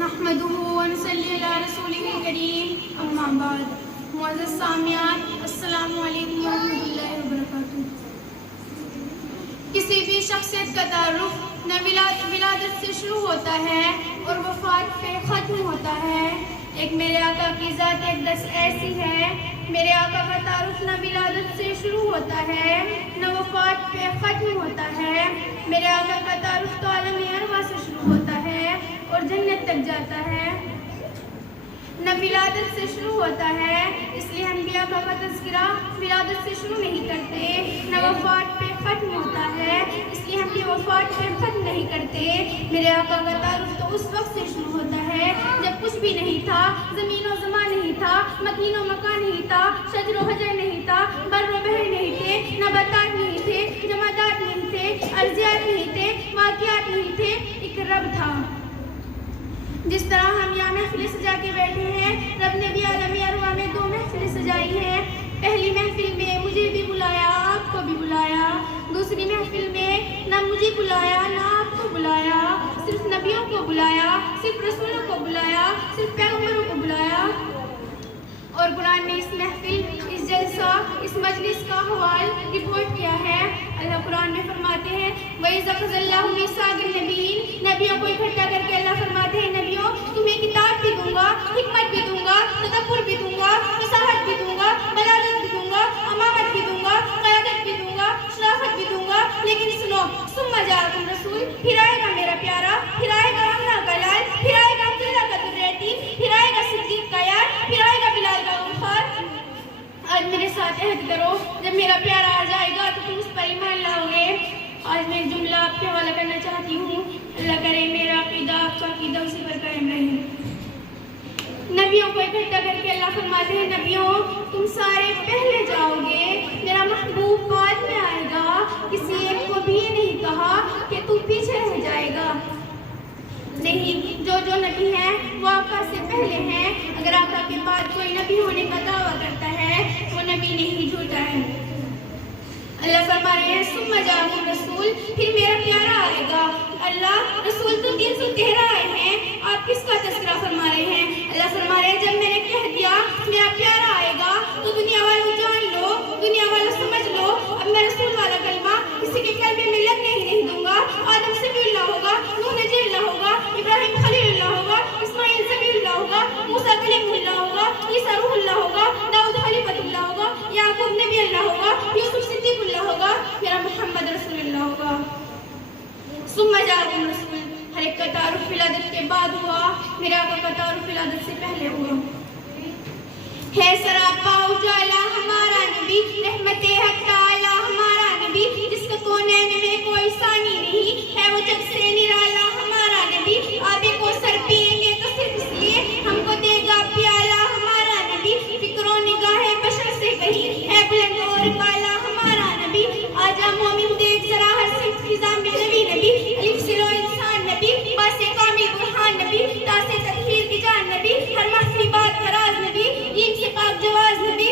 نحمده ونصلي على رسوله الكريم اما بعد. معزز سامعین، السلام علیکم ورحمۃ اللہ وبرکاتہ. کسی بھی شخصیت کا تعارف نہ ولادت سے شروع ہوتا ہے اور وفات پہ ختم ہوتا ہے. ایک میرے آقا کی ذات اقدس ایسی ہے، میرے آقا کا تعارف نہ ولادت سے شروع ہوتا ہے نہ وفات پہ ختم ہوتا ہے. میرے آقا کا تعارف تو عالم ارواح سے شروع ہوتا ہے اور جنت تک جاتا ہے، نہ ولادت سے شروع ہوتا ہے. اس لیے انبیاء کا تذکرہ ولادت سے شروع نہیں کرتے. نہ وفات پہ ختم ہوتا ہے، اس لیے ہم بھی وفات پہ ختم نہیں کرتے. میرے آقا کا تعارف تو اس وقت سے شروع ہوتا ہے جب کچھ بھی نہیں تھا، زمین و زمان نہیں تھا، مکین و مکان نہیں تھا، شجر و حجر نہیں تھا، بر و بحر نہیں تھے، نباتات نہیں تھے، جمادات نہیں تھے، ارضیات نہیں تھے، واقعات نہیں تھے. ایک رب تھا. جس طرح ہم یہاں محفلیں سجا کے بیٹھے ہیں، رب نے بھی عالم ارواح میں 2 محفلیں سجائی ہیں. پہلی محفل میں مجھے بھی بلایا، آپ کو بھی بلایا. دوسری محفل میں نہ مجھے بلایا نہ آپ کو بلایا، صرف نبیوں کو بلایا، صرف رسولوں کو بلایا، صرف پیغمبروں کو بلایا. اور قرآن نے اس محفل، اس جلسہ، اس مجلس کا حوال رپورٹ کیا ہے. اللہ قرآن میں فرماتے ہیں وَإِذَا أَخَذَ اللَّهُ مِيثَاقَ النَّبِيِّينَ، نبیوں کو اکٹھا کر کے اللہ فرماتے ہیں نبیوں تمہیں کتاب بھی دوں گا، حکمت بھی دوں گا، تدبر بھی دوں گا، فصاحت بھی دوں گا، بلاغت بھی دوں گا، امامت بھی دوں گا، قیادت بھی دوں گا، شرافت بھی دوں گا. لیکن سنو، ثم جاءکم رسول، پھر آئے گا میرا پیارا، پھر آئے گا امنا کا لال، پھر آئے گا عبداللہ کا درریتین، پھر آئے گا صدیق کا یار، پھر آئے گا بلال کا غفار. آج میرے ساتھ عہد کرو، جب میرا پیارا آ جائے گا تو تم اس پر ایمان لاؤ گے. آج میں ایک جملہ آپ کے حوالہ کرنا چاہتی ہوں. اللہ کرے میرا عقیدہ آپ کا عقیدہ اسی پر قائم رہے. نبیوں کو اکٹھا کر کے اللہ فرماتے ہیں نبیوں تم سارے پہلے جاؤ گے، میرا محبوب بعد میں آئے گا. کسی ایک کو بھی یہ نہیں کہا کہ تو پیچھے رہ جائے گا. نہیں، جو نبی ہیں وہ آقا سے پہلے ہیں. اگر آقا کے بعد کوئی نبی ہونے کا دعویٰ کرتا ہے وہ نبی نہیں، جھوٹا ہے. اللہ فرما رہے ہیں ثم جاءکم رسول، پھر میرا پیارا آئے گا. اللہ رسول تو 313 آئے ہیں، آپ کس کا تذکرہ فرما رہے ہیں؟ اللہ فرما رہے ہیں جب میں نے کہہ دیا میرا پیارا آئے گا تو دنیا والوں جان لو، دنیا والوں سمجھ لو اب میں رسول والا کلمہ کسی کے قلب میں لگنے ہی نہیں دوں گا. آدم صفی اللہ ہوگا، نوح نجی اللہ ہوگا، ابراہیم خلیل اللہ ہوگا، اسماعیل ذبیح اللہ ہوگا، موسیٰ کلیم اللہ ہوگا، عیسیٰ روح اللہ ہوگا، داؤد خلیفۃ اللہ ہوگا، یعقوب نبی اللہ ہوگا، یوسف صدیق اللہ ہوگا، میرا محمد رسول اللہ ہوگا. ثم جاءکم رسول، ہر ایک کا تعارف ولادت کے بعد ہوا، میرے آقا کا تعارف ولادت سے پہلے ہوا. ہے سراپا اجالا ہمارا نبی، رحمت حق تعالی ہمارا نبی، جس کا کونین میں کوئی ثانی نہیں، ہے وہ جگ سے نرالا ہمارا نبی. آبے کو سر پئیں گے تو صرف اس لیے ہم کو دے گا پیالہ ہمارا نبی. فکر و نگاہ بشر سے کہیں ہے بلند اور بالا ہمارا نبی. آجا مومن دیکھ ذرا ہر صرف فضا میں نبی نبی، الف سے لو انسان نبی، باس کامل برہان نبی، تاس تطہیر کی جان نبی، ہر مخفی بات کا راز نبی، دین سے پاک جواز نبی،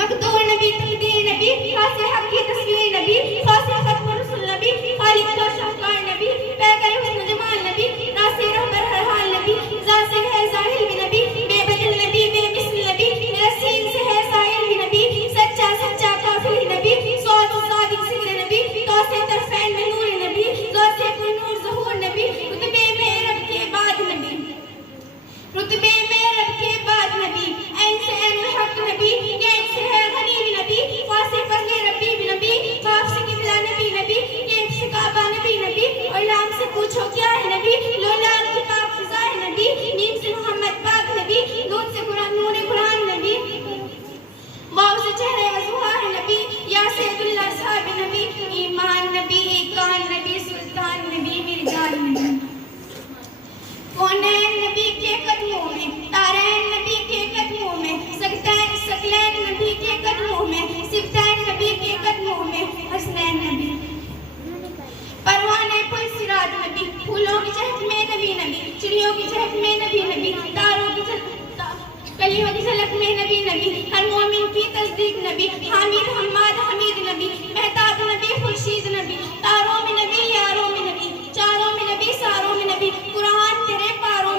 مقدور نبی، تقدیر نبی، خاص حق کی تصویر نبی، خاص ختم رسول نبی، خالق کا شاہکار نبی، پیکر حسن جمال نبی، ناصر رہبر ہر حال نبی، ذات سے ہے ظاہر بھی نبی، بے بدل نبی، بے مثل نبی، میرا سین سے ہے سائل بھی نبی، سچا سچا کافر نبی، صادق صادق ذکر نبی، توسے طرفین میں نور نبی، ذات سے پر نور ظہور نبی، رتبے میں رب کے بعد نبی، رتبے میں رب کے بعد نبی، عین سے عین الحق نبی، گین سے ہے غنی بھی نبی، فاسے فضل ربی بھی نبی، باپ سے قبلہ نبی نبی، کیف سے کعبہ نبی نبی، اور لام سے پوچھو کیا ہے نبی، لولاد کتاب فضا ہے نبی، نیم سے محمد پاک نبی، نون سے قرآن نور قرآن نبی، واو سے چہرے وضوحا ہے نبی، یا سے عبداللہ صحاب نبی، ایمان نبی، ایکان نبی، سلطان نبی، مرجان نبی. کونین نبی کے قدموں میں، تارین نبی کے قدموں میں، سکلین نبی کے قدموں میں، سبتین نبی کے قدموں میں، حسنین نبی. پروانے پل سراج نبی، پھولوں کی چہت میں نبی نبی، چڑیوں کی چہت میں نبی نبی، تاروں کی کلیوں کی جھلک میں نبی نبی، ہر مومن کی تصدیق نبی، حامد حماد حمید نبی، مہتاب نبی خورشید نبی، تاروں میں نبی یاروں میں نبی، چاروں میں نبی ساروں میں نبی، قرآن تیرے پاروں